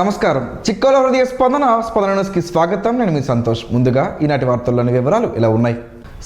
నమస్కారం. చిక్కోల హృదయ స్పందన న్యూస్కి స్వాగతం. నేను మీ సంతోష్. ముందుగా ఈనాటి వార్తల్లోని వివరాలు ఇలా ఉన్నాయి.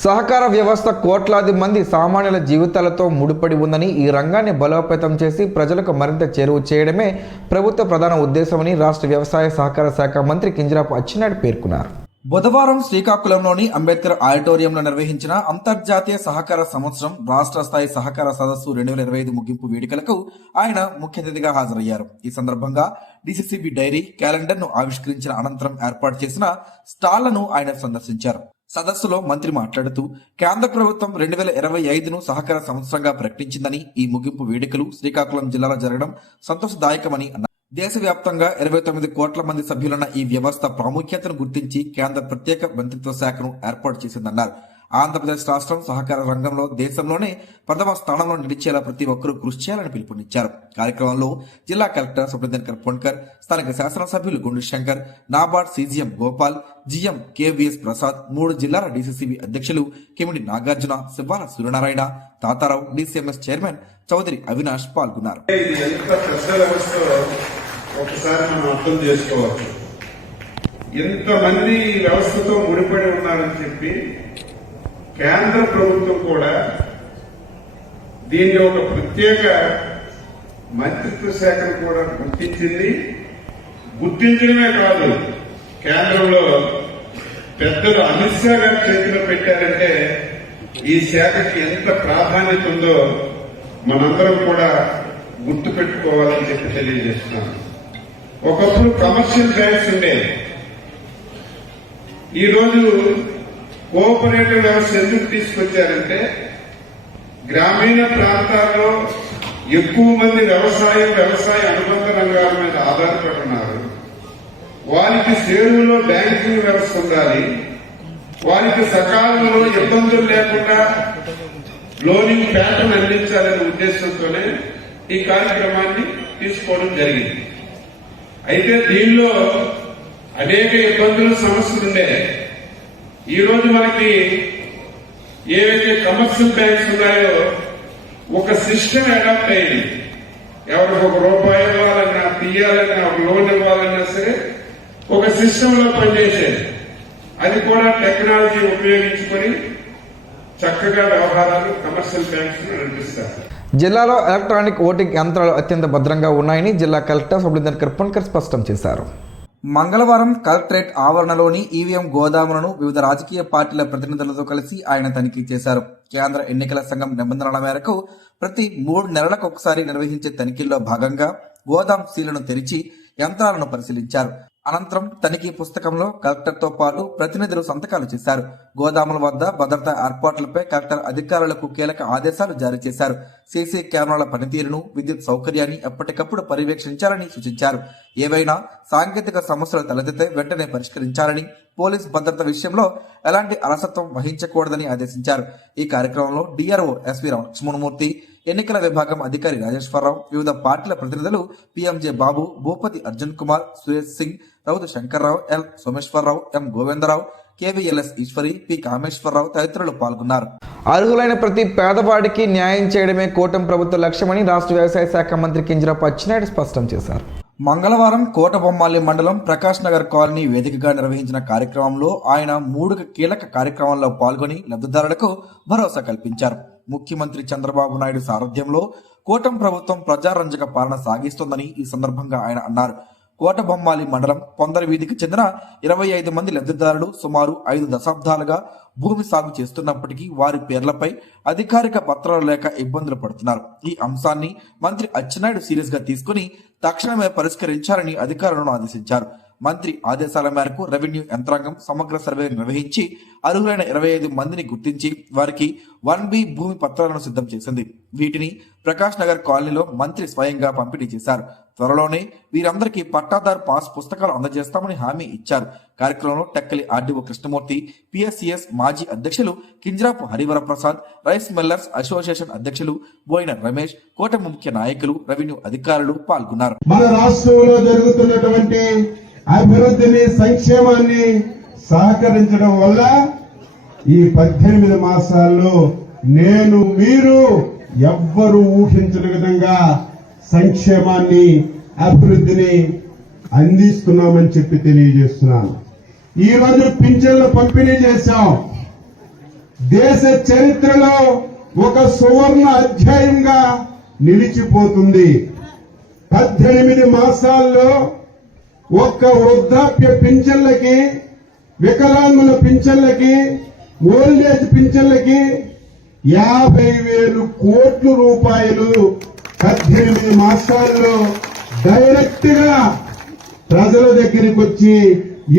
సహకార వ్యవస్థ కోట్లాది మంది సామాన్యుల జీవితాలతో ముడిపడి ఉందని, ఈ రంగాన్ని బలోపేతం చేసి ప్రజలకు మరింత చేరువ చేయడమే ప్రభుత్వ ప్రధాన ఉద్దేశమని రాష్ట్ర వ్యవసాయ సహకార శాఖ మంత్రి కింజరాపు అచ్చెన్నాయుడు పేర్కొన్నారు. బుధవారం శ్రీకాకుళంలోని అంబేద్కర్ ఆడిటోరియంలో నిర్వహించిన అంతర్జాతీయ సహకార సంవత్సరం రాష్ట్ర స్థాయి సహకార సదస్సు 2025 ముగింపు వేడుకలకు ఆయన ముఖ్య అతిథిగా హాజరయ్యారు. ఈ సందర్భంగా డిసిసిబి డైరీ క్యాలెండర్ ను ఆవిష్కరించిన అనంతరం ఏర్పాటు చేసిన స్టాళ్లను ఆయన సందర్శించారు. సదస్సులో మంత్రి మాట్లాడుతూ, కేంద్ర ప్రభుత్వం 2025ను సహకార సంవత్సరంగా ప్రకటించిందని, ఈ ముగింపు వేడుకలు శ్రీకాకుళం జిల్లాలో జరగడం సంతోషదాయకమని అన్నారు. దేశవ్యాప్తంగా 29 కోట్ల మంది సభ్యులున్న ఈ వ్యవస్థ ప్రాముఖ్యతను గుర్తించి కేంద్ర ప్రత్యేక మంత్రిత్వ శాఖను ఏర్పాటు చేసిందన్నారు. ఆంధ్రప్రదేశ్ రాష్ట్రం సహకార రంగంలో దేశంలోనే ప్రథమ స్థానంలో నిలిచేలా ప్రతి ఒక్కరూ కృషి చేయాలని పిలుపునిచ్చారు. కార్యక్రమంలో జిల్లా కలెక్టర్ సుబ్రహ్మణ్యం పొన్కర్, స్థానిక శాసనసభ్యులు గుండు Shankar, NABARD CGM Gopal, GM KVS Prasad, 3 జిల్లాల డిసిసిబి అధ్యక్షులు కిమిడి నాగార్జున, శివాల సూర్యనారాయణ, తాతారావు, డిసిఎంఎస్ చైర్మన్ చౌదరి అవినాష్ పాల్గొన్నారు. ఒకసారి మనం అర్థం చేసుకోవచ్చు, ఎంతమంది వ్యవస్థతో ముడిపడి ఉన్నారని చెప్పి కేంద్ర ప్రభుత్వం కూడా దీన్ని ఒక ప్రత్యేక మంత్రిత్వ శాఖను కూడా గుర్తించింది. గుర్తించడమే కాదు, కేంద్రంలో పెద్దలు అమిత్ షా గారి చేతిలో పెట్టారంటే ఈ శాఖకి ఎంత ప్రాధాన్యత ఉందో మనందరం కూడా గుర్తు పెట్టుకోవాలని చెప్పి తెలియజేస్తున్నాను. ఒకప్పుడు కమర్షియల్ బ్యాంక్స్ ఉండేవి. ఈరోజు కోఆపరేటివ్ వ్యవస్థ ఎందుకు తీసుకొచ్చారంటే, గ్రామీణ ప్రాంతాల్లో ఎక్కువ మంది వ్యవసాయ అనుబంధ రంగాల మీద ఆధారపడి ఉన్నారు. వారికి సేవలో బ్యాంకింగ్ వ్యవస్థ ఉండాలి. వారికి సకాలంలో ఇబ్బందులు లేకుండా లోనింగ్ ప్యాటర్న్ అందించాలనే ఉద్దేశంతోనే ఈ కార్యక్రమాన్ని తీసుకోవడం జరిగింది. అయితే దీనిలో అనేక ఇబ్బందులు, సమస్యలు ఉండేవి. ఈ రోజు మనకి ఏవైతే కమర్షియల్ బ్యాంక్స్ ఉన్నాయో ఒక సిస్టమ్ అడాప్ట్ అయింది. ఎవరికి ₹1 ఇవ్వాలన్నా, తీయాలన్నా, ఒక లోన్ ఇవ్వాలన్నా సరే ఒక సిస్టమ్ లో పనిచేసేది. అది కూడా టెక్నాలజీ ఉపయోగించుకొని చక్కగా వ్యవహారాలు కమర్షియల్ బ్యాంక్స్ నడిపిస్తారు. జిల్లాలో ఎలక్ట్రానిక్ ఓటింగ్ యంత్రాలు అత్యంత భద్రంగా ఉన్నాయని జిల్లా కలెక్టర్ సుబ్రహ్మణ్యం పొన్కర్ స్పష్టం చేశారు. మంగళవారం కలెక్టరేట్ ఆవరణలోని ఈవీఎం గోదాములను వివిధ రాజకీయ పార్టీల ప్రతినిధులతో కలిసి ఆయన తనిఖీ చేశారు. కేంద్ర ఎన్నికల సంఘం నిబంధనల మేరకు ప్రతి 3 నెలలకు ఒకసారి నిర్వహించే తనిఖీల్లో భాగంగా గోదాం సీలను తెరిచి యంత్రాలను పరిశీలించారు. అనంతరం తనిఖీ పుస్తకంలో కలెక్టర్తో పాటు ప్రతినిధులు సంతకాలు చేశారు. గోదాముల వద్ద భద్రతా ఏర్పాట్లపై కలెక్టర్ అధికారులకు కీలక ఆదేశాలు జారీ చేశారు. సీసీ కెమెరాల పనితీరును, విద్యుత్ సౌకర్యాన్ని ఎప్పటికప్పుడు పర్యవేక్షించాలని సూచించారు. ఏవైనా సాంకేతిక సమస్యలు తలెత్తితే వెంటనే పరిష్కరించాలని, పోలీస్ భద్రత విషయంలో ఎలాంటి అలసత్వం వహించకూడదని ఆదేశించారు. ఈ కార్యక్రమంలో డిఆర్ఓ ఎస్వి లక్ష్మణమూర్తి, ఎన్నికల విభాగం అధికారి రాజేశ్వరరావు, వివిధ పార్టీల ప్రతినిధులు పిఎంజే బాబు, భూపతి అర్జున్ కుమార్, సురేష్ సింగ్, రౌతు శంకర్రావు, ఎల్ సోమేశ్వరరావు, ఎం గోవిందరావు, కేవీఎల్ఎస్ ఈశ్వరి, పి కామేశ్వరరావు తదితరులు పాల్గొన్నారు. అర్హులైన ప్రతి పేదవాడికి న్యాయం చేయడమే కూటమి ప్రభుత్వ లక్ష్యమని రాష్ట్ర వ్యవసాయ శాఖ మంత్రి కింజరాపు అచ్చెన్నాయుడు స్పష్టం చేశారు. మంగళవారం కోటబొమ్మాలి మండలం ప్రకాష్ నగర్ కాలనీ వేదికగా నిర్వహించిన కార్యక్రమంలో ఆయన 3 కీలక కార్యక్రమాల్లో పాల్గొని లబ్ధిదారులకు భరోసా కల్పించారు. ముఖ్యమంత్రి చంద్రబాబు నాయుడు సారథ్యంలో కూటమి ప్రభుత్వం ప్రజారంజక పాలన సాగిస్తోందని ఈ సందర్భంగా ఆయన అన్నారు. కోటబొమ్మాలి మండలం పొందరి వీధికి చెందిన 25 మంది లబ్ధిదారులు సుమారు 5 దశాబ్దాలుగా భూమి సాగు చేస్తున్నప్పటికీ వారి పేర్లపై అధికారిక పత్రాలు లేక ఇబ్బందులు పడుతున్నారు. ఈ అంశాన్ని మంత్రి అచ్చెన్నాయుడు సీరియస్ గా తీసుకుని తక్షణమే పరిష్కరించాలని అధికారులను ఆదేశించారు. మంత్రి ఆదేశాల మేరకు రెవెన్యూ యంత్రాంగం సమగ్ర సర్వే నిర్వహించి అర్హులైన 25 మందిని గుర్తించి వారికి 1B భూమి పత్రాలను సిద్ధం చేసింది. వీటిని ప్రకాష్ నగర్ కాలనీలో మంత్రి స్వయంగా పంపిణీ చేశారు. త్వరలోనే వీరందరికీ పట్టాదారు పాస్ పుస్తకాలు అందజేస్తామని హామీ ఇచ్చారు. కార్యక్రమంలో టెక్కలి ఆర్డీఓ కృష్ణమూర్తి, పిఎస్సిఎస్ మాజీ అధ్యక్షులు Kinjarapu Harivaraprasad, rice millers association అధ్యక్షులు బోయిన రమేష్, కూటమి ముఖ్య నాయకులు, రెవెన్యూ అధికారులు పాల్గొన్నారు. మన రాష్ట్రంలో జరుగుతున్నటువంటి అభివృద్ధిని, సంక్షేమాన్ని సహకరించడం వల్ల ఈ 18 మాసాల్లో నేను, మీరు ఎవ్వరూ ఊహించని విధంగా సంక్షేమాన్ని, అభివృద్ధిని అందిస్తున్నామని చెప్పి తెలియజేస్తున్నాను. ఈ రోజు పింఛన్లు పంపిణీ చేశాం. దేశ చరిత్రలో ఒక సువర్ణ అధ్యాయంగా నిలిచిపోతుంది. 18 మాసాల్లో ఒక్క వృద్ధాప్య పింఛన్లకి, వికలాంగుల పింఛన్లకి, ఓల్డేజ్ పింఛన్లకి 50,000 కోట్ల రూపాయలు 18 మాసాల్లో డైరెక్ట్ గా ప్రజల దగ్గరికి వచ్చి,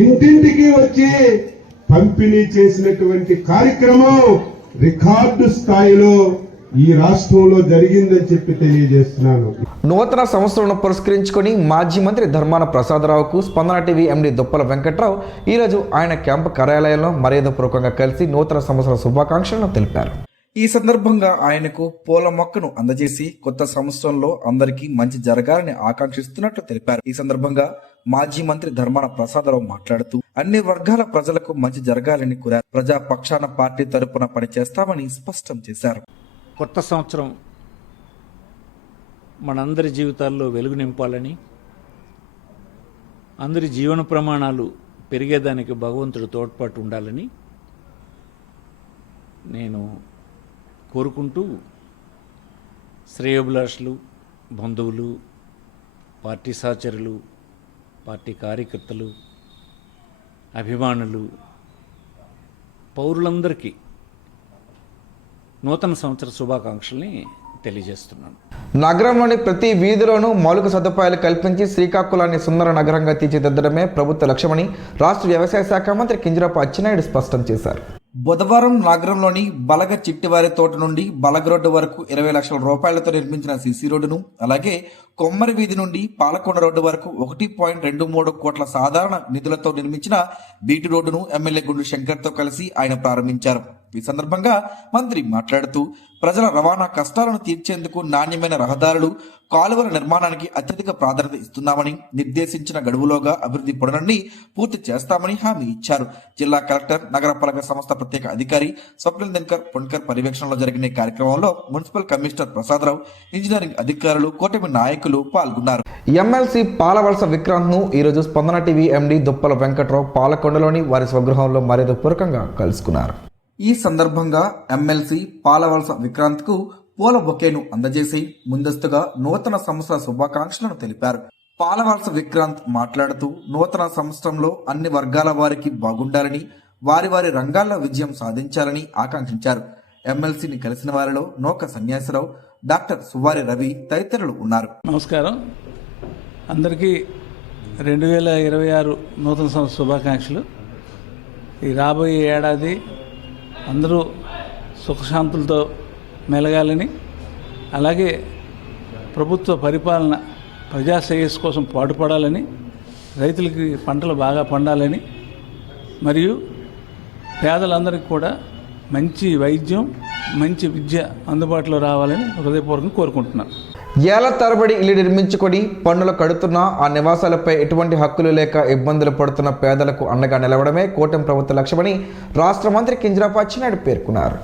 ఇంటింటికి వచ్చి పంపిణీ చేసినటువంటి కార్యక్రమం రికార్డు స్థాయిలో ఈ రాష్ట్రంలో జరిగిందని చెప్పి తెలియజేస్తున్నాను. నూతన సంవత్సరం పురస్కరించుకుని మాజీ మంత్రి ధర్మాన ప్రసాదరావుకు స్పందన టీవీ ఎండీ దుప్పల వెంకట్రావు ఈరోజు ఆయన క్యాంపు కార్యాలయంలో మర్యాదపూర్వకంగా కలిసి నూతన సంవత్సర శుభాకాంక్షలను తెలిపారు. ఈ సందర్భంగా ఆయనకు పూల మొక్కను అందజేసి కొత్త సంవత్సరంలో అందరికీ మంచి జరగాలని ఆకాంక్షిస్తున్నట్లు తెలిపారు. ఈ సందర్భంగా మాజీ మంత్రి ధర్మాన ప్రసాదరావు మాట్లాడుతూ అన్ని వర్గాల ప్రజలకు మంచి జరగాలని కోరారు. ప్రజా పక్షాన పార్టీ తరపున పనిచేస్తామని స్పష్టం చేశారు. కొత్త సంవత్సరం మనందరి జీవితాల్లో వెలుగు నింపాలని, అందరి జీవన ప్రమాణాలు పెరిగేదానికి భగవంతుడు తోడ్పాటు ఉండాలని నేను కోరుకుంటూ, శ్రేయోభిలాషులు, బంధువులు, పార్టీ సహచరులు, పార్టీ కార్యకర్తలు, అభిమానులు, పౌరులందరికీ నూతన సంవత్సర శుభాకాంక్షల్ని తెలియజేస్తున్నాను. నగరంలోని ప్రతి వీధిలోనూ మౌలిక సదుపాయాలు కల్పించి శ్రీకాకుళాన్ని సుందర నగరంగా తీర్చిదిద్దడమే ప్రభుత్వ లక్ష్యమని రాష్ట్ర వ్యవసాయ శాఖ మంత్రి కింజరాపు అచ్చెన్నాయుడు స్పష్టం చేశారు. బుధవారం నగరంలోని బలగ చిట్టివారి తోట నుండి బలగ రోడ్డు వరకు 20 లక్షల రూపాయలతో నిర్మించిన సీసీ రోడ్డును, అలాగే కొమ్మరి వీధి నుండి పాలకొండ రోడ్డు వరకు 1.23 కోట్ల సాధారణ నిధులతో నిర్మించిన బీటీ రోడ్డును ఎమ్మెల్యే గుండు శంకర్తో కలిసి ఆయన ప్రారంభించారు. ఈ సందర్భంగా మంత్రి మాట్లాడుతూ ప్రజల రవాణా కష్టాలను తీర్చేందుకు నాణ్యమైన రహదారులు, కాలువల నిర్మాణానికి అత్యధిక ప్రాధాన్యత ఇస్తున్నామని, నిర్దేశించిన గడువులోగా అభివృద్ధి పనులన్నీ పూర్తి చేస్తామని హామీ ఇచ్చారు. జిల్లా కలెక్టర్, నగరపాలక సంస్థ ప్రత్యేక అధికారి స్వప్నిల్ దినకర్ పొన్కర్ పర్యవేక్షణలో జరిగిన కార్యక్రమంలో మున్సిపల్ కమిషనర్ ప్రసాదరావు, ఇంజనీరింగ్ అధికారులు, కూటమి నాయకులు పాల్గొన్నారు. ఎమ్మెల్సీ పాలవలస విక్రాంత్ ను ఈరోజు స్పందన టీవీ ఎండీ దుప్పల వెంకట్రావు పాలకొండలోని వారి స్వగృహంలో మర్యాదపూర్వకంగా కలుసుకున్నారు. ఈ సందర్భంగా ఎమ్మెల్సీ పాలవలస విక్రాంత్ కు పూల బొకేను అందజేసి ముందస్తుగా నూతన సంవత్సర శుభాకాంక్షలను తెలిపారు. పాలవలస విక్రాంత్ మాట్లాడుతూ నూతన సంవత్సరంలో అన్ని వర్గాల వారికి బాగుండాలని, వారి వారి రంగాల్లో విజయం సాధించాలని ఆకాంక్షించారు. ఎమ్మెల్సీని కలిసిన వారిలో నోక సన్యాసరావు, డాక్టర్ సువారి రవి తదితరులు ఉన్నారు. నమస్కారం అందరికీ. 2026 నూతన సంవత్సర శుభాకాంక్షలు. ఈ రాబోయే ఏడాది అందరూ సుఖశాంతులతో మెలగాలని, అలాగే ప్రభుత్వ పరిపాలన ప్రజా శ్రేయస్సు కోసం పాటుపడాలని, రైతులకి పంటలు బాగా పండాలని, మరియు పేదలందరికీ కూడా మంచి వైద్యం, మంచి విద్య అందుబాటులో రావాలని హృదయపూర్వకంగా కోరుకుంటున్నాను. ఏళ్ల తరబడి ఇల్లు నిర్మించుకొని పన్నులు కడుతున్నా ఆ నివాసాలపై ఎటువంటి హక్కులు లేక ఇబ్బందులు పడుతున్న పేదలకు అండగా నిలవడమే కూటమి ప్రభుత్వ లక్ష్యమని రాష్ట్ర మంత్రి కింజరాపు అచ్చెన్నాయుడు పేర్కొన్నారు.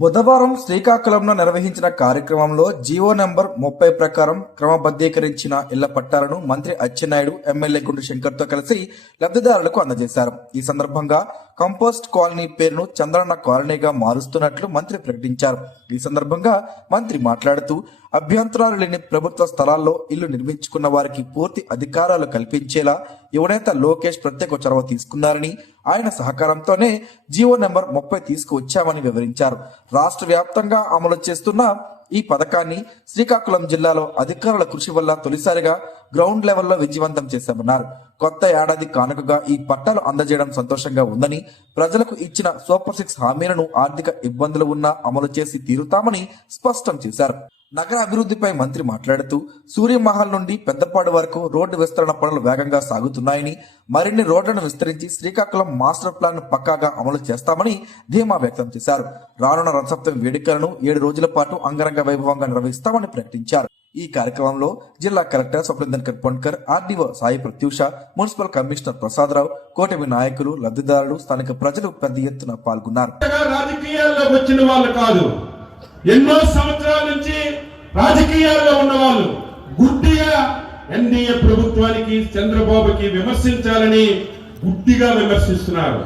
బుధవారం శ్రీకాకుళంలో నిర్వహించిన కార్యక్రమంలో జీవో నెంబర్ 30 ప్రకారం క్రమబద్ధీకరించిన ఇళ్ల పట్టాలను మంత్రి అచ్చెన్నాయుడు ఎమ్మెల్యే గుండు శంకర్తో కలిసి లబ్ధిదారులకు అందజేశారు. ఈ సందర్భంగా కంపోస్ట్ కాలనీ పేరును చంద్రన్న కాలనీగా మారుస్తున్నట్లు మంత్రి ప్రకటించారు. ఈ సందర్భంగా మంత్రి మాట్లాడుతూ అభ్యంతరాలు లేని ప్రభుత్వ స్థలాల్లో ఇల్లు నిర్మించుకున్న వారికి పూర్తి అధికారాలు కల్పించేలా యువనేత లోకేష్ ప్రత్యేక చొరవ తీసుకున్నారని, ఆయన సహకారంతోనే జీవో నెంబర్ 30 తీసుకువచ్చామని వివరించారు. రాష్ట్ర వ్యాప్తంగా అమలు చేస్తున్న ఈ పథకాన్ని శ్రీకాకుళం జిల్లాలో అధికారుల కృషి వల్ల తొలిసారిగా గ్రౌండ్ లెవెల్లో విజయవంతం చేశామన్నారు. కొత్త ఏడాది కానుకగా ఈ పట్టాలు అందజేయడం సంతోషంగా ఉందని, ప్రజలకు ఇచ్చిన సూపర్ 6 హామీలను ఆర్థిక ఇబ్బందులు ఉన్నా అమలు చేసి తీరుతామని స్పష్టం చేశారు. నగర అభివృద్ధిపై మంత్రి మాట్లాడుతూ సూర్యమహల్ నుండి పెద్దపాడు వరకు రోడ్డు విస్తరణ పనులు వేగంగా సాగుతున్నాయని, మరిన్ని రోడ్లను విస్తరించి శ్రీకాకుళం మాస్టర్ ప్లాన్ పక్కాగా అమలు చేస్తామని ధీమా వ్యక్తం చేశారు. రానున్న రథసప్తమి వేడుకలను 7 రోజుల పాటు అంగరంగ వైభవంగా నిర్వహిస్తామని ప్రకటించారు. ఈ కార్యక్రమంలో జిల్లా collector Swapnil Dinakar Ponkar, RDO Sai Pratyusha, municipal commissioner Prasadarao, కూటమి నాయకులు, లబ్ధిదారులు, స్థానిక ప్రజలు పెద్ద ఎత్తున పాల్గొన్నారు. రాజకీయాల్లోకి వచ్చిన వాళ్ళు కాదు, ఎన్నో సంవత్సరాల నుంచి రాజకీయాల్లో ఉన్నవాళ్ళు గుడ్డిగా ఎన్డీఏ ప్రభుత్వానికి చంద్రబాబుకి విమర్శించాలని గుడ్డిగా విమర్శిస్తున్నారు.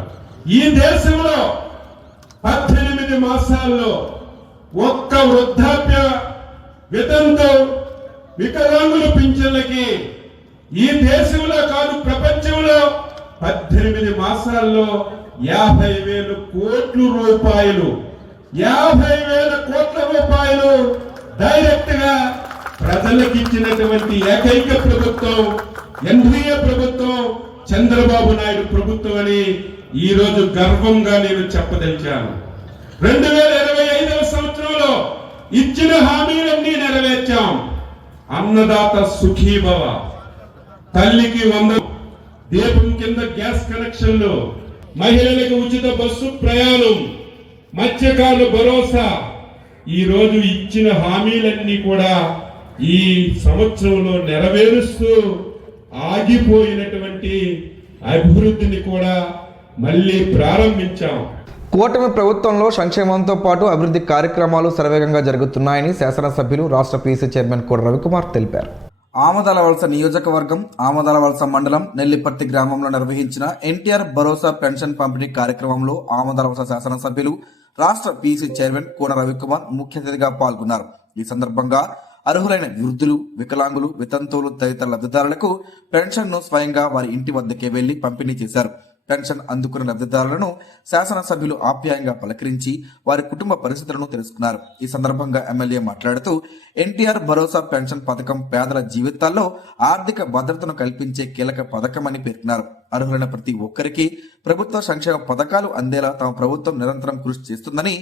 ఈ దేశంలో 18 మాసాల్లో ఒక్క వృద్ధాప్య వితంతు వికలాంగుల పింఛన్లకి ఈ దేశంలో కాదు ప్రపంచంలో 18 మాసాల్లో 50,000 కోట్ల రూపాయలు 50,000 కోట్ల రూపాయలు డైరెక్ట్ గా ప్రజలకు ఇచ్చినటువంటి ఏకైక ప్రభుత్వం ఎన్డీఏ ప్రభుత్వం చంద్రబాబు నాయుడు ప్రభుత్వం అని ఈ రోజు గర్వంగా నేను చెప్పదలిచాను. 2025వ సంవత్సరంలో ఇచ్చిన హామీలన్నీ నెరవేర్చాం. అన్నదాత సుఖీభవ, తల్లికి 100, దీపం కింద గ్యాస్ కనెక్షన్లు, మహిళలకు ఉచిత బస్సు ప్రయాణం, మత్స్యకారుల భరోసా, ఈ రోజు ఇచ్చిన హామీలన్నీ కూడా ఈ సంవత్సరంలో నెరవేరుస్తూ ఆగిపోయినటువంటి అభివృద్ధిని కూడా మళ్ళీ ప్రారంభించాం. కూటమి ప్రభుత్వంలో సంక్షేమంతో పాటు అభివృద్ధి కార్యక్రమాలు శరవేగంగా జరుగుతున్నాయని శాసనసభ్యులు రాష్ట్ర పీసీ చైర్మన్ కోడ రవికుమార్ తెలిపారు. ఆమదాలవలస నియోజకవర్గం ఆమదాలవలస మండలం నెల్లిపర్తి గ్రామంలో నిర్వహించిన ఎన్టీఆర్ భరోసా పెన్షన్ పంపిణీ కార్యక్రమంలో ఆమదాలవలస శాసనసభ్యులు రాష్ట్ర పీసీ చైర్మన్ కోన రవికుమార్ ముఖ్య అతిథిగా పాల్గొన్నారు. ఈ సందర్భంగా అర్హులైన వృద్ధులు, వికలాంగులు, వితంతువులు తదితర లబ్ధిదారులకు పెన్షన్ను స్వయంగా వారి ఇంటి వద్దకే వెళ్లి పంపిణీ చేశారు. పెన్షన్ అందుకున్న లబ్ధిదారులను శాసనసభ్యులు ఆప్యాయంగా పలకరించి వారి కుటుంబ పరిస్థితులను తెలుసుకున్నారు. ఈ సందర్భంగా ఎమ్మెల్యే మాట్లాడుతూ ఎన్టీఆర్ భరోసా పెన్షన్ పథకం పేదల జీవితాల్లో ఆర్థిక భద్రతను కల్పించే కీలక పథకమని పేర్కొన్నారు. అర్హులైన ప్రతి ఒక్కరికి ప్రభుత్వ సంక్షేమ పథకాలు అందేలా తమ ప్రభుత్వం నిరంతరం కృషి చేస్తుందని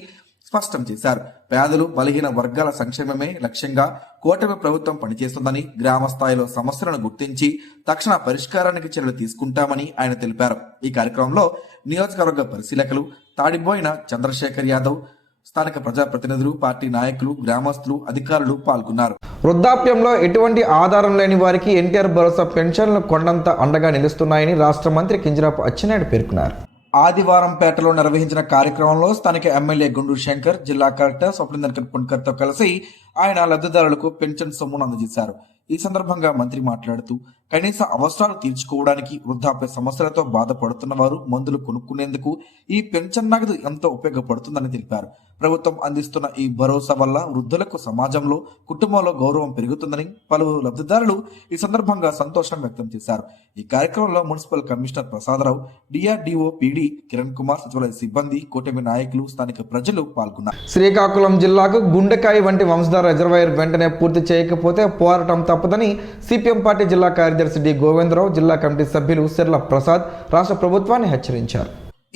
స్పష్టం చేశారు. పేదలు, బలహీన వర్గాల సంక్షేమమే లక్ష్యంగా కూటమి ప్రభుత్వం పనిచేస్తుందని, గ్రామ స్థాయిలో సమస్యలను గుర్తించి తక్షణ పరిష్కారానికి చర్యలు తీసుకుంటామని ఆయన తెలిపారు. ఈ కార్యక్రమంలో నియోజకవర్గ పరిశీలకులు తాడిబోయిన చంద్రశేఖర్ యాదవ్, స్థానిక ప్రజాప్రతినిధులు, పార్టీ నాయకులు, గ్రామస్తులు, అధికారులు పాల్గొన్నారు. వృద్ధాప్యంలో ఎటువంటి ఆధారం లేని వారికి ఎన్టీఆర్ భరోసా పెన్షన్లు కొండంత అండగా నిలుస్తున్నాయని రాష్ట్ర మంత్రి కింజరాపు అచ్చెన్నాయుడు పేర్కొన్నారు. ఆదివారం పేటలో నిర్వహించిన కార్యక్రమంలో స్థానిక ఎమ్మెల్యే గుండూరు శంకర్, జిల్లా కలెక్టర్ స్వప్నిందర్ కర్పణకర్తో కలిసి ఆయన లబ్ధిదారులకు పెన్షన్ సొమ్మును అందజేశారు. ఈ సందర్భంగా మంత్రి మాట్లాడుతూ కనీస అవసరాలు తీర్చుకోవడానికి, వృద్ధాప్య సమస్యలతో బాధపడుతున్న వారు మందులు కొనుక్కునేందుకు ఈ పెన్షన్ నగదు ఎంతో ఉపయోగపడుతుందని తెలిపారు. ప్రభుత్వం అందిస్తున్న ఈ భరోసా వల్ల వృద్ధులకు సమాజంలో, కుటుంబంలో గౌరవం పెరుగుతుందని పలువురు లబ్ధిదారులు ఈ సందర్భంగా సంతోషం వ్యక్తం చేశారు. ఈ కార్యక్రమంలో municipal commissioner Prasadarao, DRDO PD Kiran Kumar, సచివాలయ సిబ్బంది, కూటమి నాయకులు, స్థానిక ప్రజలు పాల్గొన్నారు. శ్రీకాకుళం జిల్లాకు గుండెకాయ వంటి వంశధార రిజర్వాయర్ వెంటనే పూర్తి చేయకపోతే పోరాటం తప్పదని సిపిఎం పార్టీ జిల్లా కార్యదర్శి డి గోవిందరావు, జిల్లా కమిటీ సభ్యులు సిర్ల ప్రసాద్ రాష్ట్ర ప్రభుత్వాన్ని హెచ్చరించారు.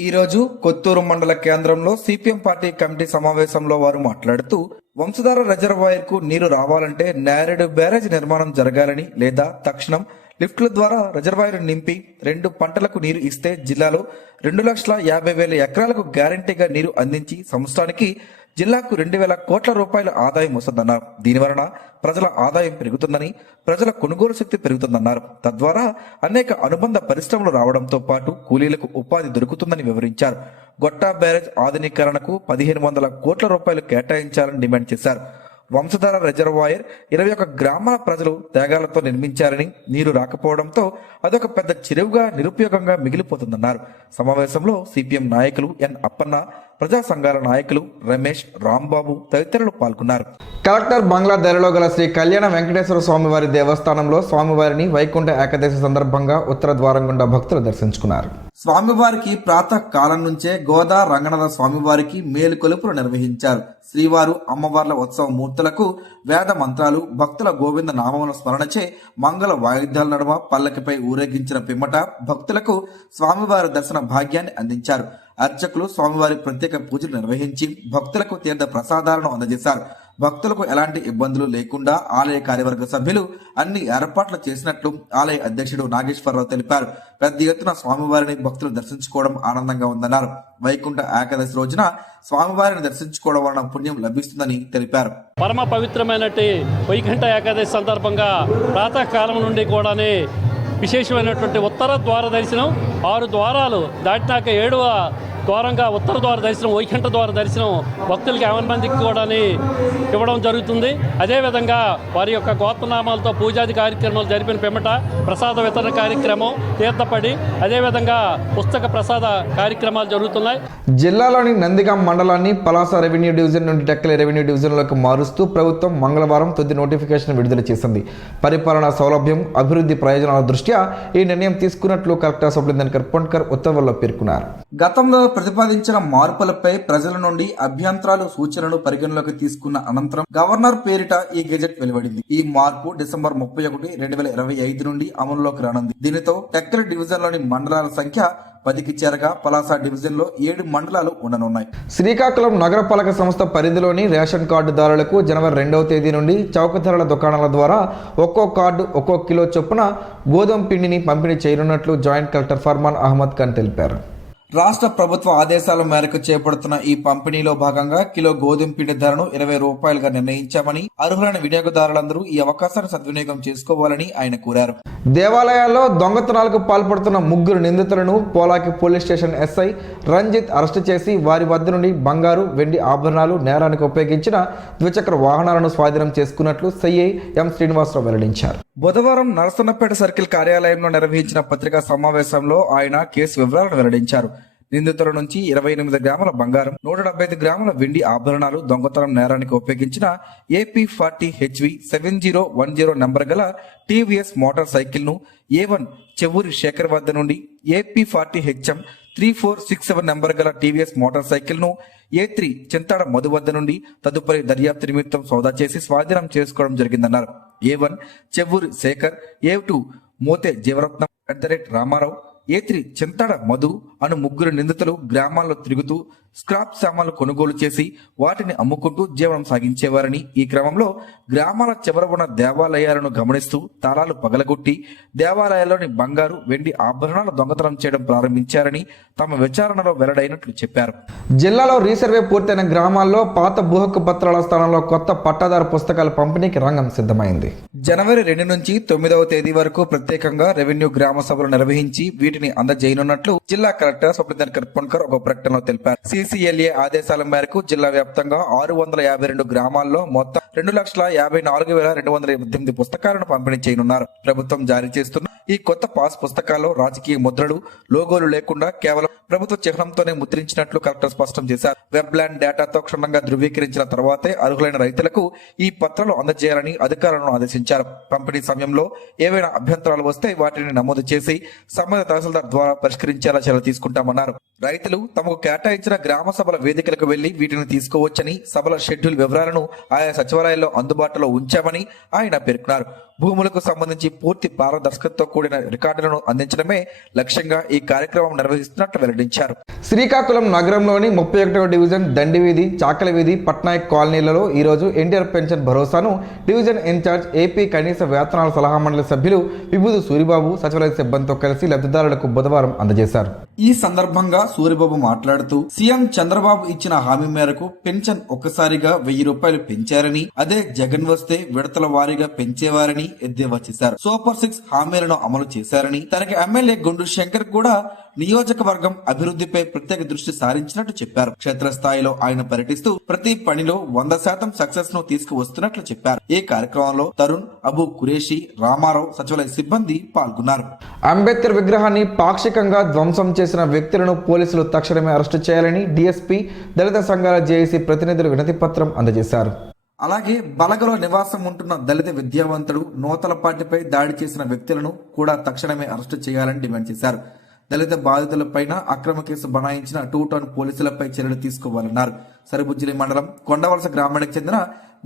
ఈ రోజు కొత్తూరు మండల కేంద్రంలో సిపిఎం పార్టీ కమిటీ సమావేశంలో వారు మాట్లాడుతూ వంశధార రిజర్వాయర్ కు నీరు రావాలంటే నేరేడు బ్యారేజ్ నిర్మాణం జరగాలని, లేదా తక్షణం లిఫ్ట్ల ద్వారా రిజర్వాయర్ నింపి 2 పంటలకు నీరు ఇస్తే జిల్లాలో 2,50,000 ఎకరాలకు గ్యారంటీగా నీరు అందించి సంవత్సరానికి జిల్లాకు 2,000 కోట్ల రూపాయల ఆదాయం వస్తుందన్నారు. దీనివలన ప్రజల ఆదాయం పెరుగుతుందని, ప్రజల కొనుగోలు శక్తి పెరుగుతుందన్నారు. తద్వారా అనేక అనుబంధ పరిశ్రమలు రావడంతో పాటు కూలీలకు ఉపాధి దొరుకుతుందని వివరించారు. గొట్టా బ్యారేజ్ ఆధునీకరణకు 1,500 కోట్ల రూపాయలు కేటాయించాలని డిమాండ్ చేశారు. వంశధార రిజర్వాయర్ 21 గ్రామాల ప్రజలు త్యాగాలతో నిర్మించారని, నీరు రాకపోవడంతో అదొక పెద్ద చెరువుగా నిరుపయోగంగా మిగిలిపోతుందన్నారు. సమావేశంలో సిపిఎం నాయకులు ఎన్ అప్పన్న, ప్రజా సంఘాల నాయకులు రమేష్, రాంబాబు తదితరులు పాల్గొన్నారు. కలెక్టర్ బంగ్లా ధరలో గల శ్రీ కళ్యాణ వెంకటేశ్వర స్వామివారి దేవస్థానంలో స్వామివారిని వైకుంఠ ఏకాదశి సందర్భంగా ఉత్తర ద్వారం గుండా భక్తులు దర్శించుకున్నారు. స్వామివారికి ప్రాతః కాలం నుంచే గోదా రంగనాథ స్వామివారికి మేలుకొలుపులు నిర్వహించారు. శ్రీవారు అమ్మవార్ల ఉత్సవ మూర్తులకు వేద మంత్రాలు, భక్తుల గోవింద నామముల స్మరణచే మంగళ వాయిద్యాల నడుమ పల్లకిపై ఊరేగించిన పిమ్మట భక్తులకు స్వామివారి దర్శన భాగ్యాన్ని అందించారు. అర్చకులు స్వామివారి ప్రత్యేక పూజలు నిర్వహించి భక్తులకు తీర్థ ప్రసాదాలను అందజేశారు. భక్తులకు ఎలాంటి ఇబ్బందులు లేకుండా ఆలయ కార్యవర్గ సభ్యులు అన్ని ఏర్పాట్లు చేసినట్లు ఆలయ అధ్యక్షుడు నాగేశ్వరరావు తెలిపారు. పెద్ద ఎత్తున స్వామివారిని భక్తులు దర్శించుకోవడం ఆనందంగా ఉందన్నారు. వైకుంఠ ఏకాదశి రోజున స్వామివారిని దర్శించుకోవడం వలన పుణ్యం లభిస్తుందని తెలిపారు. పరమ పవిత్రమైనటువంటి వైకుంఠ ఏకాదశి సందర్భంగా ప్రాతకాలం నుండి కూడానే విశేషమైనటువంటి ఉత్తర ద్వార దర్శనం, 6 ద్వారాలు దాటినాక 7వ దూరంగా ఉత్తర ద్వార దర్శనం, వైకుంఠ ద్వార దర్శనం భక్తులకి 50 మందికి కూడా ఇవ్వడం జరుగుతుంది. అదేవిధంగా వారి యొక్క గోత్రనామాలతో పూజాది కార్యక్రమాలు జరిపిన పిమ్మట ప్రసాద వితరణ కార్యక్రమం, తీర్థపడి, అదేవిధంగా పుస్తక ప్రసాద కార్యక్రమాలు జరుగుతున్నాయి. జిల్లాలోని నందిగాం మండలాన్ని పలాస రెవెన్యూ డివిజన్ నుండి టెక్కలి రెవెన్యూ డివిజన్లోకి మారుస్తూ ప్రభుత్వం మంగళవారం తుది నోటిఫికేషన్ విడుదల చేసింది. పరిపాలనా సౌలభ్యం, అభివృద్ధి ప్రయోజనాల దృష్ట్యా ఈ నిర్ణయం తీసుకున్నట్లు కలెక్టర్ సబ్లిందన్ కర్పొండ్కర్ ఉత్తర్వుల్లో పేర్కొన్నారు. గతంలో ప్రతిపాదించిన మార్పులపై ప్రజల నుండి అభ్యంతరాలు, సూచనలు పరిగణలోకి తీసుకున్న అనంతరం గవర్నర్ పేరిట ఈ గెజెట్ వెలువడింది. ఈ మార్పు డిసెంబర్ 31, 2025 నుండి అమలులోకి రానుంది. దీనితో టెక్కలి డివిజన్లోని మండలాల సంఖ్య 10కి చేరగా పలాస డివిజన్ లో 7 మండలాలు ఉండనున్నాయి. శ్రీకాకుళం నగరపాలక సంస్థ పరిధిలోని రేషన్ కార్డుదారులకు జనవరి 2వ తేదీ నుండి చౌక ధరల దుకాణాల ద్వారా ఒక్కో కార్డు ఒక్కో కిలో చొప్పున గోధుమ పిండిని పంపిణీ చేయనున్నట్లు జాయింట్ కలెక్టర్ ఫర్మాన్ అహ్మద్ ఖాన్ తెలిపారు. రాష్ట్ర ప్రభుత్వ ఆదేశాల మేరకు చేపడుతున్న ఈ పంపిణీలో భాగంగా కిలో గోధుమ పిండి ధరను 20 రూపాయలుగా నిర్ణయించామని, అర్హులైన వినియోగదారులందరూ ఈ అవకాశాన్ని సద్వినియోగం చేసుకోవాలని ఆయన కోరారు. దేవాలయాల్లో దొంగతనాలకు పాల్పడుతున్న 3 నిందితులను Polaki police station SI Ranjit arrest చేసి వారి వద్ద నుండి బంగారు, వెండి ఆభరణాలు, నేరానికి ఉపయోగించిన ద్విచక్ర వాహనాలను స్వాధీనం చేసుకున్నట్లు సిఐ ఎం శ్రీనివాసరావు వెల్లడించారు. బుధవారం నరసన్నపేట సర్కిల్ కార్యాలయంలో నిర్వహించిన పత్రికా సమావేశంలో ఆయన కేసు వివరాలను వెల్లడించారు. నిందితుల నుంచి 28 గ్రాముల బంగారం, 175 గ్రాముల వెండి ఆభరణాలు, దొంగతనం నేరానికి ఉపయోగించిన AP40 HV 7010 నంబర్ గల టీవీఎస్ మోటార్ సైకిల్ ను A1 చెవ్వూరి శేఖర్ వద్ద నుండి, AP40 HM 3467 నంబర్ గల టీవీఎస్ మోటార్ సైకిల్ ను A3 చింతాడ మధు వద్ద నుండి తదుపరి దర్యాప్తు నిమిత్తం సౌదా చేసి స్వాధీనం చేసుకోవడం జరిగిందన్నారు. A1 చెవ్వూరి Shekhar, A2 Mothe Jeevaratnam @Ramarao, A3 Chintada Madhu అను 3 నిందితులు గ్రామాల్లో తిరుగుతూ స్క్రాప్ సామాన్లు కొనుగోలు చేసి వాటిని అమ్ముకుంటూ జీవనం సాగించేవారని, ఈ క్రమంలో గ్రామాల చివర ఉన్న దేవాలయాలను గమనిస్తూ తాళాలు పగలగొట్టి దేవాలయాల్లోని బంగారు, వెండి ఆభరణాలు దొంగతనం చేయడం ప్రారంభించారని తమ విచారణలో వెల్లడైనట్లు చెప్పారు. జిల్లాలో రీసర్వే పూర్తయిన గ్రామాల్లో పాత భూహక్కు పత్రాల స్థానంలో కొత్త పట్టాదారు పుస్తకాల పంపిణీకి రంగం సిద్ధమైంది. జనవరి 2 నుంచి 9వ తేదీ వరకు ప్రత్యేకంగా రెవెన్యూ గ్రామ సభలు నిర్వహించి వీటిని అందజేయనున్నట్లు జిల్లా కలెక్టర్ సబ్లిందన్ కర్పొండ్కర్ ఒక ప్రకటనలో తెలిపారు. CCLA ఆదేశాల మేరకు జిల్లా వ్యాప్తంగా 652 గ్రామాల్లో మొత్తం 2,54,218 పుస్తకాలను పంపిణీ చేయనున్నారు. ప్రభుత్వం జారీ చేస్తున్న ఈ కొత్త పాస్ పుస్తకాల్లో రాజకీయ ముద్రలు, లోగోలు లేకుండా కేవలం ప్రభుత్వ చిహ్నంతోనే ముద్రించినట్లు కలెక్టర్ స్పష్టం చేశారు. వెబ్ ల్యాండ్ డేటాతో క్షుణ్ణంగా ధృవీకరించిన తర్వాతే అర్హులైన రైతులకు ఈ పత్రాలు అందజేయాలని అధికారులను ఆదేశించారు. పంపిణీ సమయంలో ఏవైనా అభ్యంతరాలు వస్తే వాటిని నమోదు చేసి సంబంధిత తహసీల్దార్ ద్వారా పరిష్కరించేలా చర్యలు తీసుకుంటామన్నారు. రైతులు తమకు కేటాయించిన గ్రామ సభల వేదికలకు వెళ్లి వీటిని తీసుకోవచ్చని, సభల షెడ్యూల్ వివరాలను ఆయా సచివాలయాల్లో అందుబాటులో ఉంచామని ఆయన పేర్కొన్నారు. భూములకు సంబంధించి పూర్తి పారదర్శకతతో కూడిన రికార్డులను అందించడమే లక్ష్యంగా ఈ కార్యక్రమం నిర్వహిస్తున్నట్లు వెల్లడించారు. శ్రీకాకుళం నగరంలోని 31వ డివిజన్ దండి వీధి, చాకలి వీధి, పట్నాయక్ కాలనీలలో ఈరోజు ఎన్టీఆర్ పెన్షన్ భరోసాను డివిజన్ ఇన్ఛార్జ్ ఏపీ కనీస వేతనాల సలహా మండలి సభ్యులు విభూది సూరిబాబు సచివాలయ సిబ్బందితో కలిసి లబ్ధిదారులకు బుధవారం అందజేశారు. ఈ సందర్భంగా సూరిబాబు మాట్లాడుతూ సీఎం చంద్రబాబు ఇచ్చిన హామీ మేరకు పెన్షన్ ఒక్కసారిగా 1000 రూపాయలు పెంచారని, అదే జగన్ వస్తే విడతల వారీగా పెంచేవారని ఎద్దేవా చేశారు. సూపర్ 6 హామీలను అమలు చేశారని, తనకి ఎమ్మెల్యే గుండు శంకర్ కూడా నియోజకవర్గం అభివృద్ధిపై ప్రత్యేక దృష్టి సారించినట్టు చెప్పారు. క్షేత్రస్థాయిలో ఆయన పర్యటిస్తూ ప్రతి పనిలో 100% సక్సెస్ ను తీసుకువస్తున్నట్లు చెప్పారు. ఈ కార్యక్రమంలో తరుణ్, అబు కురేషి, రామారావు సచివాలయ సిబ్బంది పాల్గొన్నారు. అంబేద్కర్ విగ్రహాన్ని పాక్షికంగా ధ్వంసం చేసిన వ్యక్తులను పోలీసులు తక్షణమే అరెస్టు చేయాలని డీఎస్పీ, దళిత సంఘాల జేఏసీ ప్రతినిధులు వినతి పత్రం అందజేశారు. అలాగే బలగలో నివాసం ఉంటున్న దళిత విద్యావంతుడు నూతలపాటిపై దాడి చేసిన వ్యక్తులను కూడా తక్షణమే అరెస్టు చేయాలని డిమాండ్ చేశారు. దళిత బాధితులపైన అక్రమ కేసు బనాయించిన 2 టౌన్ పోలీసులపై చర్యలు తీసుకోవాలన్నారు. సరిబుజ్జిలి మండలం కొండవలస గ్రామానికి చెందిన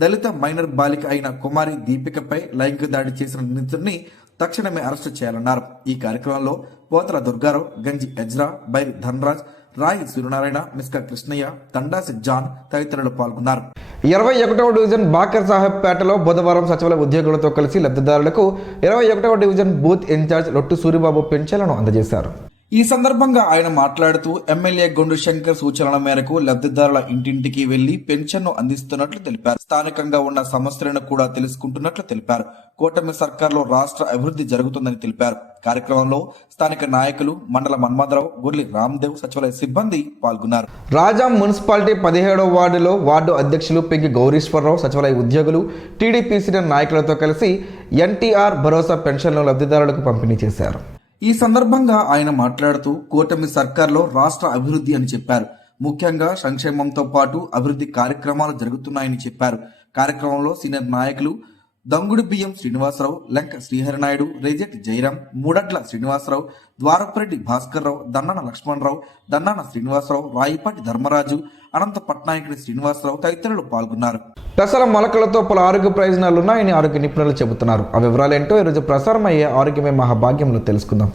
దళిత మైనర్ బాలిక అయిన కుమారి దీపికపై లైంగిక దాడి చేసిన నిందితుడిని తక్షణమే అరెస్టు చేయాలన్నారు. ఈ కార్యక్రమంలో పోతల దుర్గారావు, గంజి ఎజ్రా, బైరి ధనరాజ్, రాయి సూర్యనారాయణ, మిస్కా కృష్ణయ్య, తండాసి జాన్ తదితరులు పాల్గొన్నారు. 21వ డివిజన్ బాకర్ సాహెబ్ పేటలో బుధవారం సచివాలయ ఉద్యోగులతో కలిసి లబ్ధిదారులకు 21వ డివిజన్ బూత్ ఇన్ఛార్జ్ లొట్టు సూరిబాబు పెన్షన్లను అందజేశారు. ఈ సందర్భంగా ఆయన మాట్లాడుతూ ఎమ్మెల్యే గొండు శంకర్ సూచనల మేరకు లబ్ధిదారుల ఇంటింటికి వెళ్లి పెన్షన్ను అందిస్తున్నట్లు తెలిపారు. స్థానికంగా ఉన్న సమస్యలను కూడా తెలుసుకుంటున్నట్లు తెలిపారు. కూటమి సర్కార్లో రాష్ట్ర అభివృద్ధి జరుగుతుందని తెలిపారు. కార్యక్రమంలో స్థానిక నాయకులు మండల మన్మథరావు, గుర్లి రామ్దేవ్, సచివాలయ సిబ్బంది పాల్గొన్నారు. రాజాం మున్సిపాలిటీ 17వ వార్డులో వార్డు అధ్యక్షులు పెంకి గౌరీశ్వరరావు, సచివాలయ ఉద్యోగులు, టీడీపీ సీనియర్ నాయకులతో కలిసి ఎన్టీఆర్ భరోసా పెన్షన్లు లబ్ధిదారులకు పంపిణీ చేశారు. ఈ సందర్భంగా ఆయన మాట్లాడుతూ కూటమి సర్కార్లో రాష్ట్ర అభివృద్ధి అని చెప్పారు. ముఖ్యంగా సంక్షేమంతో పాటు అభివృద్ధి కార్యక్రమాలు జరుగుతున్నాయని చెప్పారు. కార్యక్రమంలో సీనియర్ నాయకులు దంగుడి బియ్యం శ్రీనివాసరావు, లెంక శ్రీహరినాయుడు, రేజెట్ జయరాం, మూడడ్ల శ్రీనివాసరావు, ద్వారపరెడ్డి భాస్కర్రావు, దన్నాన లక్ష్మణరావు, దన్నాన శ్రీనివాసరావు, రాయిపాటి ధర్మరాజు, అనంత పట్నాయకుడి శ్రీనివాసరావు తదితరులు పాల్గొన్నారు. పెసల మొలకలతో పలు ఆరోగ్య ప్రయోజనాలున్నాయని ఆరోగ్య నిపుణులు చెబుతున్నారు. ఆ వివరాలేంటో ఈరోజు ప్రసారం అయ్యే ఆరోగ్యమే మహాభాగ్యంలో తెలుసుకుందాం.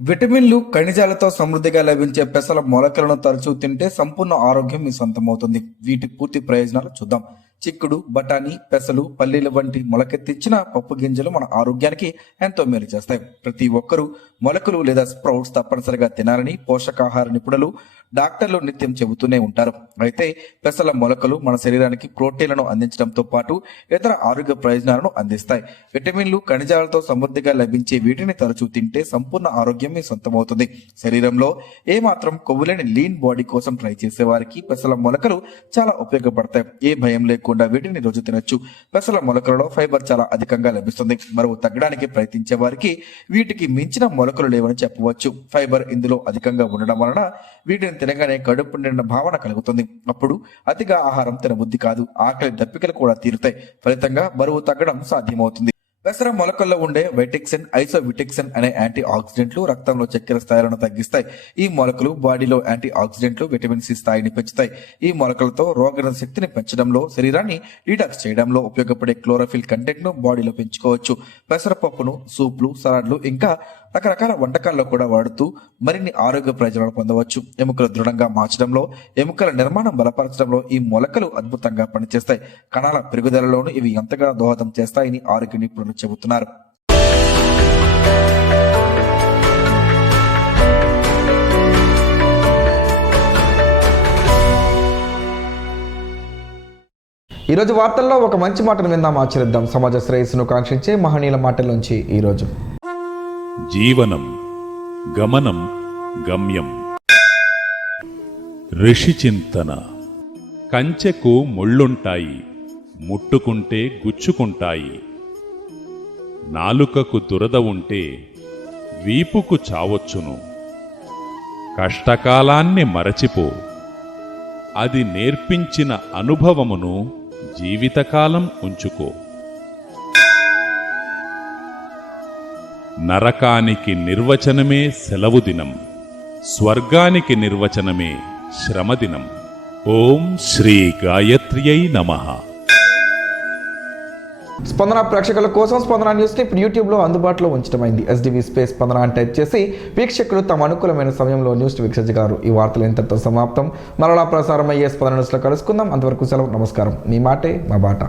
విటమిన్లు, ఖనిజాలతో సమృద్ధిగా లభించే పెసల మొలకలను తరచూ తింటే సంపూర్ణ ఆరోగ్యం మీ సొంతమవుతుంది. వీటి పూర్తి ప్రయోజనాలు చూద్దాం. చిక్కుడు, బఠానీ, పెసలు, పల్లీల వంటి మొలకెత్తించిన పప్పు గింజలు మన ఆరోగ్యానికి ఎంతో మేలు చేస్తాయి. ప్రతి ఒక్కరూ మొలకలు లేదా స్ప్రౌట్స్ తప్పనిసరిగా తినాలని పోషకాహార నిపుణులు, డాక్టర్లు నిత్యం చెబుతూనే ఉంటారు. అయితే పెసల మొలకలు మన శరీరానికి ప్రోటీన్లను అందించడంతో పాటు ఇతర ఆరోగ్య ప్రయోజనాలను అందిస్తాయి. విటమిన్లు, ఖనిజాలతో సమృద్ధిగా లభించే వీటిని తరచూ తింటే సంపూర్ణ ఆరోగ్యం మీ సొంతమవుతుంది. శరీరంలో ఏమాత్రం కొవ్వులేని లీన్ బాడీ కోసం ట్రై చేసే వారికి పెసల మొలకలు చాలా ఉపయోగపడతాయి. ఏ భయం లేకుండా వీటిని రోజు తినొచ్చు. పెసల మొలకలలో ఫైబర్ చాలా అధికంగా లభిస్తుంది. బరువు తగ్గడానికి ప్రయత్నించే వారికి వీటికి మించిన మొలకలు లేవని చెప్పవచ్చు. ఫైబర్ ఇందులో అధికంగా ఉండడం వలన వీటిని తినగానే కడుపు నిండిన భావన కలుగుతుంది. అప్పుడు అతిగా ఆహారం తినబుద్ధి కాదు. ఆకలి దప్పికలు కూడా తీరుతాయి. ఫలితంగా బరువు తగ్గడం సాధ్యమవుతుంది. పెసర మొలకల్లో ఉండే వైటిక్సిన్, ఐసోవిటిక్సిన్ అనే యాంటీ ఆక్సిడెంట్లు రక్తంలో చక్కెర స్థాయిలను తగ్గిస్తాయి. ఈ మొలకలు బాడీలో యాంటీ ఆక్సిడెంట్లు, విటమిన్ సి స్థాయిని పెంచుతాయి. ఈ మొలకలతో రోగనిరోధక శక్తిని పెంచడంలో, శరీరాన్ని డీటాక్స్ చేయడంలో ఉపయోగపడే క్లోరోఫిల్ కంటెంట్ ను బాడీలో పెంచుకోవచ్చు. పెసరపప్పును సూప్లు, సలాడ్లు ఇంకా రకరకాల వంటకాల్లో కూడా వాడుతూ మరిన్ని ఆరోగ్య ప్రయోజనాలు పొందవచ్చు. ఎముకలు దృఢంగా మార్చడంలో, ఎముకల నిర్మాణం బలపరచడంలో ఈ మొలకలు అద్భుతంగా పనిచేస్తాయి. కణాల పెరుగుదలలోనూ ఇవి ఎంతగా దోహదం చేస్తాయని ఆరోగ్య నిపుణులు చెబుతున్నారు. ఈరోజు వార్తల్లో ఒక మంచి మాటను విందాం, ఆచరిద్దాం. సమాజ శ్రేయస్సును కాంక్షించే మహనీయుల మాటల్లోంచి ఈరోజు. జీవనం గమనం గమ్యం. ఋషి చింతన. కంచెకు ముళ్ళుంటాయి, ముట్టుకుంటే గుచ్చుకుంటాయి. నాలుకకు దురద ఉంటే వీపుకు చావొచ్చును. కష్టకాలాన్ని మరచిపో, అది నేర్పించిన అనుభవమును జీవితకాలం ఉంచుకో. నరకానికి నిర్వచనమే సెలవు దినం, స్వర్గానికి నిర్వచనమే శ్రమదినం. ఓం శ్రీ గాయత్ర్యై నమః. స్పందన ప్రేక్షకుల కోసం స్పందన న్యూస్ ని ఇప్పుడు యూట్యూబ్ లో అందుబాటులో ఉంచడమైంది. SDV స్పేస్ స్పందన అని టైప్ చేసి వీక్షకులు తమ అనుకూలమైన సమయంలో న్యూస్ వీక్షించగలరు. ఈ వార్తలు ఇంతటితో సమాప్తం. మరలా ప్రసారం అయ్యే స్పందన న్యూస్ లో కలుసుకుందాం. అంతవరకు సెలవు. నమస్కారం. మీ మాటే మా బాట.